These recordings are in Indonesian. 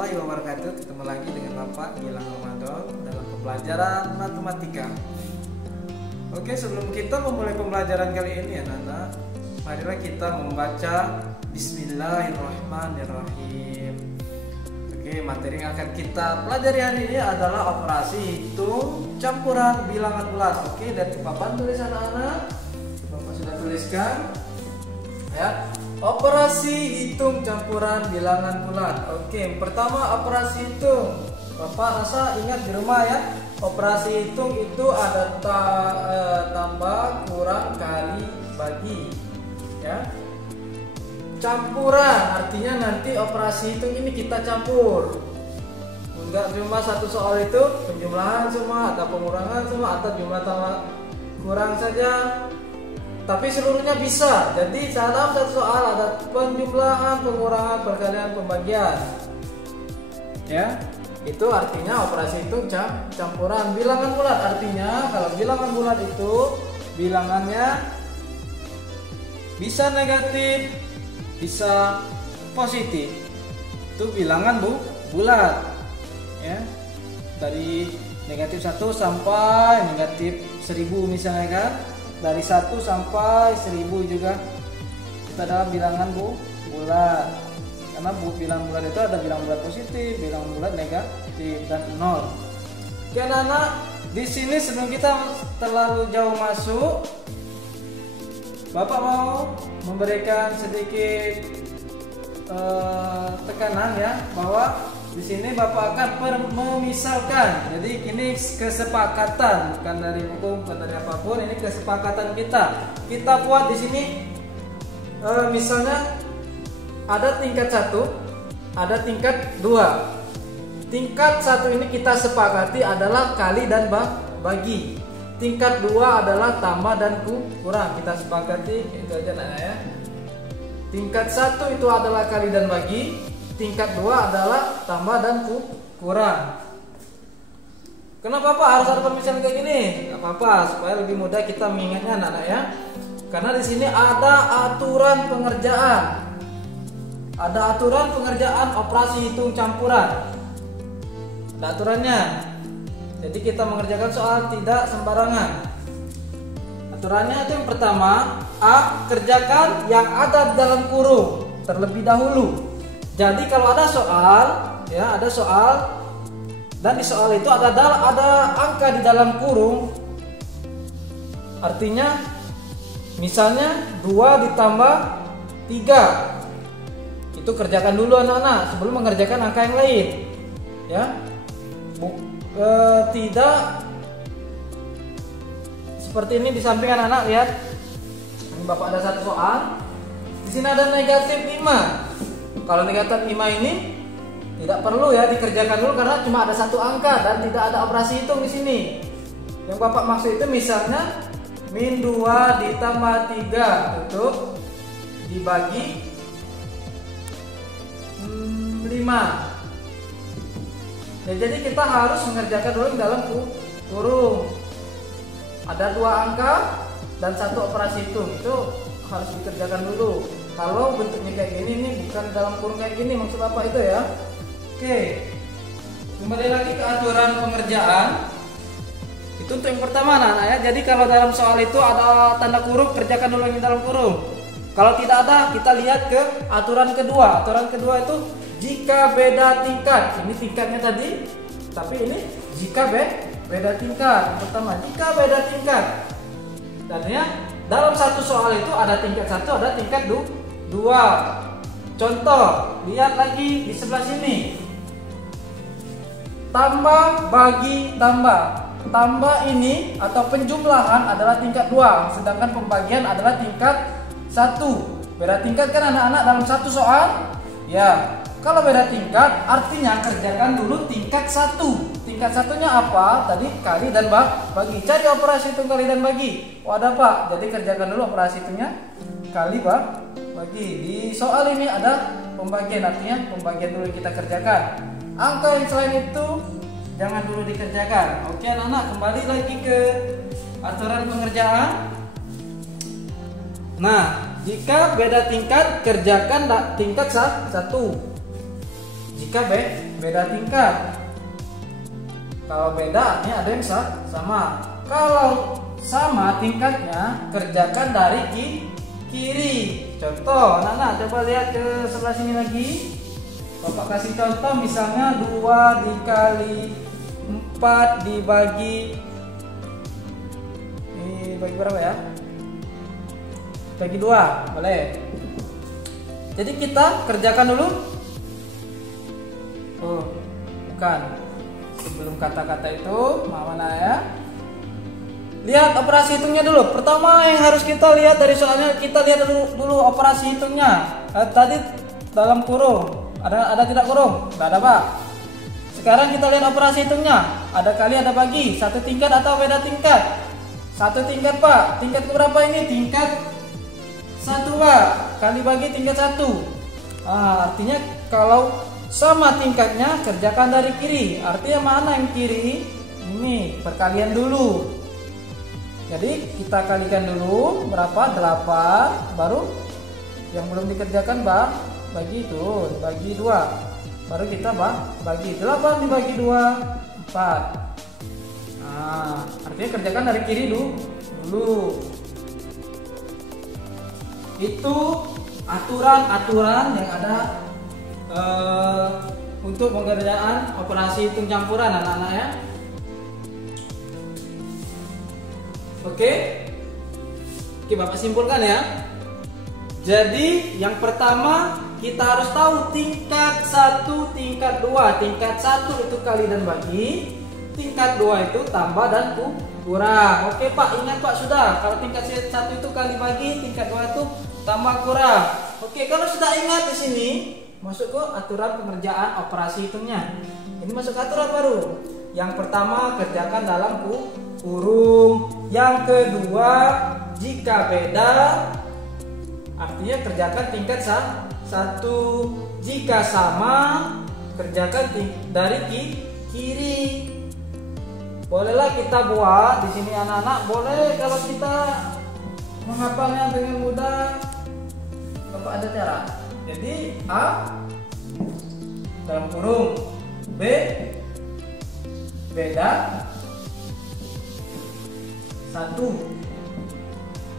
warahmatullahi wabarakatuh. Ketemu lagi dengan Bapak Gilang Ramadan dalam pembelajaran matematika. Oke, sebelum kita memulai pembelajaran kali ini anak-anak, marilah kita membaca Bismillahirrahmanirrahim. Oke, materi yang akan kita pelajari hari ini adalah operasi hitung campuran bilangan bulat. Oke, dan papan tulis anak-anak Bapak sudah tuliskan ya. Operasi hitung campuran bilangan bulat. Oke, pertama operasi hitung. Bapak rasa ingat di rumah ya. Operasi hitung itu ada tambah, kurang, kali, bagi. Ya. Campuran artinya nanti operasi hitung ini kita campur. Enggak cuma satu soal itu penjumlahan semua atau pengurangan semua atau jumlah tambah kurang saja. Tapi seluruhnya bisa. Jadi dalam satu soal ada penjumlahan, pengurangan, perkalian, pembagian. Ya, itu artinya operasi itu campuran bilangan bulat. Artinya kalau bilangan bulat itu bilangannya bisa negatif, bisa positif. Itu bilangan bulat. Ya. Dari negatif 1 sampai negatif 1000 misalnya kan. Dari 1 sampai 1000 juga kita dalam bilangan bulat. Karena bilangan bulat itu ada bilangan bulat positif, bilangan bulat negatif dan 0. Oke anak-anak, di sini sebelum kita terlalu jauh masuk, Bapak mau memberikan sedikit tekanan ya, bahwa di sini Bapak akan memisalkan. Jadi ini kesepakatan, bukan dari hukum, bukan dari apapun. Ini kesepakatan kita. Kita buat di sini, misalnya ada tingkat 1, ada tingkat 2. Tingkat 1 ini kita sepakati adalah kali dan bagi. Tingkat 2 adalah tambah dan kurang. Kita sepakati itu aja nak ya. Tingkat 1 itu adalah kali dan bagi. Tingkat 2 adalah tambah dan kurang. Kenapa Pak harus ada pemisahan kayak gini? Gak apa-apa, supaya lebih mudah kita mengingatnya anak-anak ya. Karena di sini ada aturan pengerjaan. Ada aturan pengerjaan operasi hitung campuran. Ada aturannya. Jadi kita mengerjakan soal tidak sembarangan. Aturannya itu yang pertama, A. Kerjakan yang ada dalam kurung terlebih dahulu. Jadi kalau ada soal, ya ada soal, dan di soal itu ada angka di dalam kurung, artinya misalnya 2 ditambah 3, itu kerjakan dulu anak-anak sebelum mengerjakan angka yang lain, ya. Tidak seperti ini di samping anak-anak lihat. Ini Bapak ada satu soal, di sini ada negatif 5. Kalau negatif 5 ini tidak perlu ya dikerjakan dulu karena cuma ada satu angka dan tidak ada operasi hitung di sini. Yang Bapak maksud itu misalnya min 2 ditambah 3 itu dibagi 5. Ya, jadi kita harus mengerjakan dulu dalam kurung. Ada 2 angka dan satu operasi hitung, itu harus dikerjakan dulu. Kalau bentuknya kayak gini, ini bukan dalam kurung kayak gini maksud Bapak itu ya. Oke, kembali lagi ke aturan pengerjaan. Itu untuk yang pertama anak-anak ya. Jadi kalau dalam soal itu ada tanda kurung, kerjakan dulu yang dalam kurung. Kalau tidak ada, kita lihat ke aturan kedua. Aturan kedua itu jika beda tingkat. Ini tingkatnya tadi, tapi ini jika beda tingkat. Yang pertama, jika beda tingkat. Artinya dalam satu soal itu ada tingkat 1, ada tingkat 2. Contoh, lihat lagi di sebelah sini. Tambah, bagi, tambah. Tambah ini atau penjumlahan adalah tingkat 2, sedangkan pembagian adalah tingkat 1. Beda tingkat kan anak-anak dalam satu soal? Ya, kalau beda tingkat artinya kerjakan dulu tingkat 1. Tingkat satunya apa? Tadi kali dan bagi. Cari operasi hitung kali dan bagi. Oh ada Pak, jadi kerjakan dulu operasi hitungnya kali bagi. Di soal ini ada pembagian, artinya pembagian dulu kita kerjakan. Angka yang selain itu jangan dulu dikerjakan. Oke anak-anak, kembali lagi ke aturan pengerjaan. Nah, jika beda tingkat kerjakan tingkat 1. jika beda tingkat. Kalau beda artinya ada yang sama. Kalau sama tingkatnya, kerjakan dari kiri. Contoh, anak-anak coba lihat ke sebelah sini lagi. Bapak kasih contoh, misalnya 2 dikali 4 dibagi, ini bagi berapa ya? Bagi 2, boleh. Jadi kita kerjakan dulu. Oh, bukan. Sebelum kata-kata itu, mana ya? Lihat operasi hitungnya dulu. Pertama yang harus kita lihat dari soalnya, kita lihat dulu operasi hitungnya. Tadi dalam kurung, ada tidak kurung? Tidak ada, Pak. Sekarang kita lihat operasi hitungnya. Ada kali, ada bagi. Satu tingkat atau beda tingkat? Satu tingkat, Pak. Tingkat berapa ini? Tingkat 1, Pak. Kali bagi tingkat 1. Artinya kalau sama tingkatnya, kerjakan dari kiri. Artinya mana yang kiri? Ini perkalian dulu. Jadi kita kalikan dulu berapa? 8. Baru yang belum dikerjakan bagi itu, bagi 2. Baru kita bagi 8 dibagi 2, 4. Artinya kerjakan dari kiri dulu. Itu aturan-aturan yang ada untuk pengerjaan operasi hitung campuran, anak-anak ya. Oke, Bapak simpulkan ya. Jadi yang pertama kita harus tahu tingkat 1, tingkat 2. Tingkat 1 itu kali dan bagi, tingkat 2 itu tambah dan kurang. Oke Pak, ingat Pak sudah. Kalau tingkat 1 itu kali bagi, tingkat 2 itu tambah kurang. Oke, kalau sudah ingat di sini, masuk ke aturan pengerjaan operasi hitungnya. Ini masuk ke aturan baru. Yang pertama, kerjakan dalam kurung. Yang kedua, jika beda, artinya kerjakan tingkat 1. Jika sama, kerjakan dari kiri. Bolehlah kita buat di sini anak-anak. Boleh kalau kita menghafalnya dengan mudah. Bapak ada cara. Jadi A dalam kurung, B beda 1,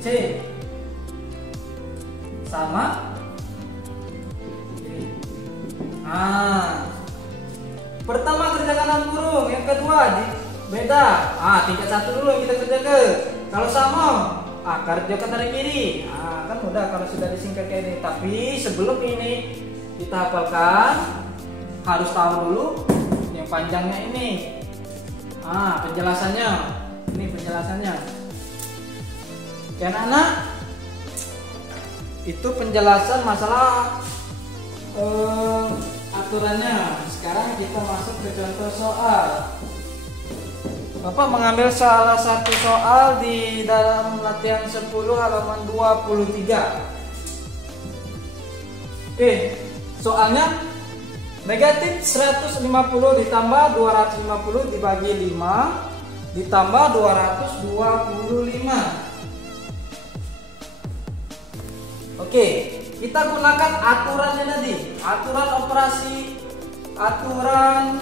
C sama. Pertama kerjakan dalam kurung, yang kedua beda. Tingkat 1 dulu yang kita kerjakan. Kalau sama, kerjakan dari kiri. Kan mudah kalau sudah disingkat kayak ini. Tapi sebelum ini kita hafalkan, harus tahu dulu yang panjangnya ini. Penjelasannya. Ini penjelasannya. Oke anak-anak, itu penjelasan masalah aturannya. Sekarang kita masuk ke contoh soal. Bapak mengambil salah satu soal di dalam latihan 10 halaman 23. Oke, soalnya negatif 150 ditambah 250 dibagi 5 ditambah 225. Oke, kita gunakan aturannya tadi. Aturan operasi, aturan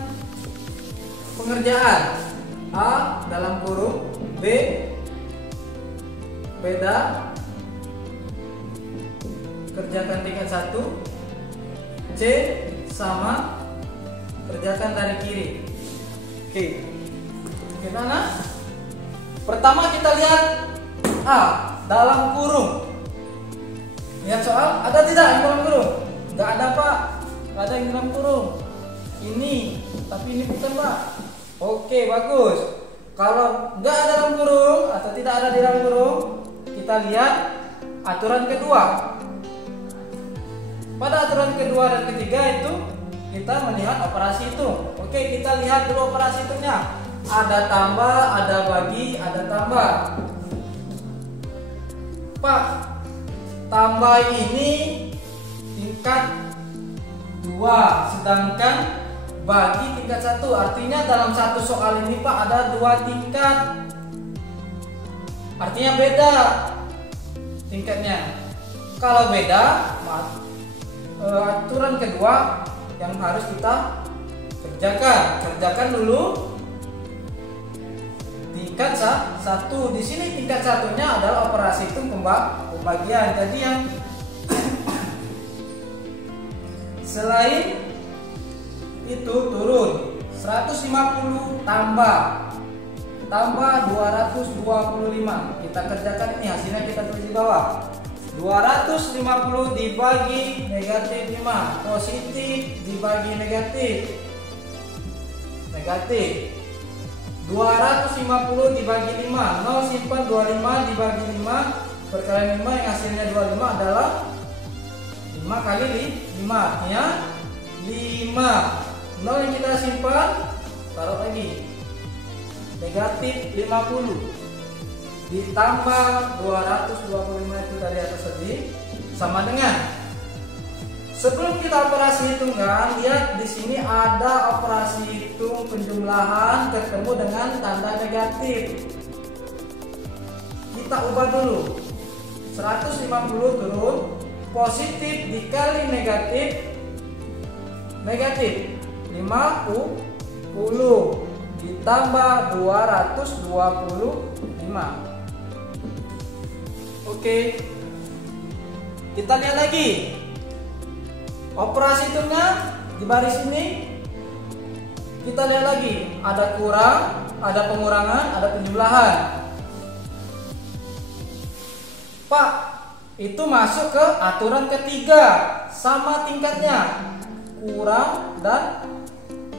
pengerjaan. A dalam kurung, B beda, kerjakan tingkat 1, C sama, kerjakan dari kiri. Oke, gimana? Pertama kita lihat A dalam kurung. Lihat soal, ada tidak yang dalam kurung? Nggak ada Pak, nggak ada yang dalam kurung. Ini, tapi ini bukan Pak. Oke, bagus. Kalau nggak ada dalam kurung atau tidak ada di dalam kurung, kita lihat aturan kedua. Pada aturan kedua dan ketiga itu kita melihat operasi hitung. Oke, kita lihat dulu operasi hitungnya. Ada tambah, ada bagi, ada tambah. Pak, tambah ini tingkat 2, sedangkan bagi tingkat 1. Artinya dalam satu soal ini Pak ada 2 tingkat. Artinya beda tingkatnya. Kalau beda, aturan kedua yang harus kita kerjakan dulu tingkat 1. Di sini tingkat 1-nya adalah operasi hitung pembagian. Jadi yang selain itu turun 150 tambah 225. Kita kerjakan ini, hasilnya kita tulis di bawah. 250 dibagi negatif 5, positif dibagi negatif 250 dibagi 5, 0 simpan 25 dibagi 5 perkalian 5 yang hasilnya 25 adalah 5 kali 5, artinya 5. 0 yang kita simpan taruh lagi, negatif 50 ditambah 225 itu dari atas tadi sama dengan, sebelum kita operasi hitungan, lihat di sini ada operasi hitung penjumlahan ketemu dengan tanda negatif. Kita ubah dulu. 150 turun, positif dikali negatif 50 ditambah 225. Oke. Kita lihat lagi. Operasi hitungnya di baris ini kita lihat lagi, ada kurang, ada pengurangan, ada penjumlahan. Pak, itu masuk ke aturan ketiga, sama tingkatnya, kurang dan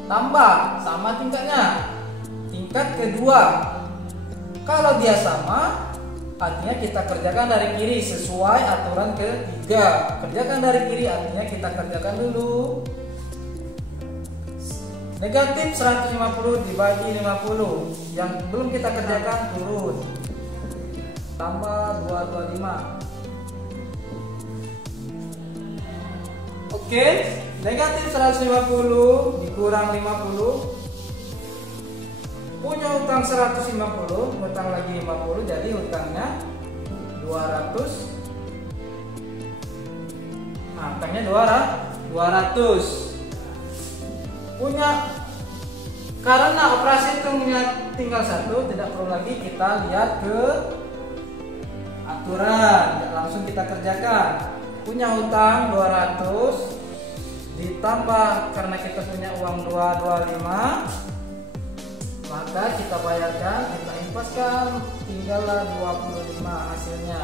tambah sama tingkatnya. Tingkat kedua, kalau dia sama, artinya kita kerjakan dari kiri sesuai aturan ketiga. Kerjakan dari kiri artinya kita kerjakan dulu. Negatif 150 dibagi 50 yang belum kita kerjakan turun, tambah 225. Oke, negatif 150 dikurang 50, punya hutang 150, hutang lagi 50, jadi hutangnya 200. Nah, hutangnya 200. Punya, karena operasi hitungnya tinggal 1, tidak perlu lagi kita lihat ke aturan, langsung kita kerjakan. Punya hutang 200 ditambah, karena kita punya uang 225, maka kita bayarkan, kita impaskan, tinggallah 25 hasilnya.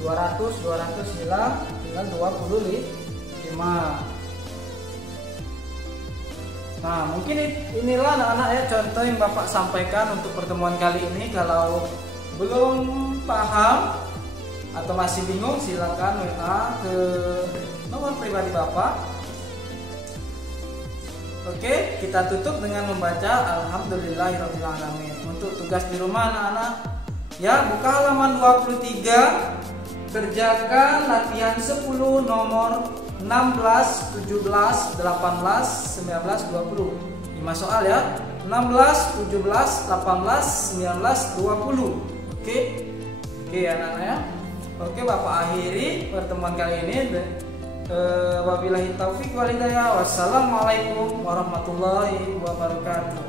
200 hilang, tinggal 25. Nah, mungkin inilah anak-anak ya contoh yang Bapak sampaikan untuk pertemuan kali ini. Kalau belum paham atau masih bingung, silakan WA ke nomor pribadi Bapak. Oke, kita tutup dengan membaca Alhamdulillahirrahmanirrahim. Untuk tugas di rumah anak-anak, ya, buka halaman 23, kerjakan latihan 10 nomor 16, 17, 18, 19, 20. 5 soal ya. 16, 17, 18, 19, 20. Oke anak-anak ya. Oke, Bapak akhiri pertemuan kali ini. Wabillahi taufik wal hidayah. Wassalamualaikum warahmatullahi wabarakatuh.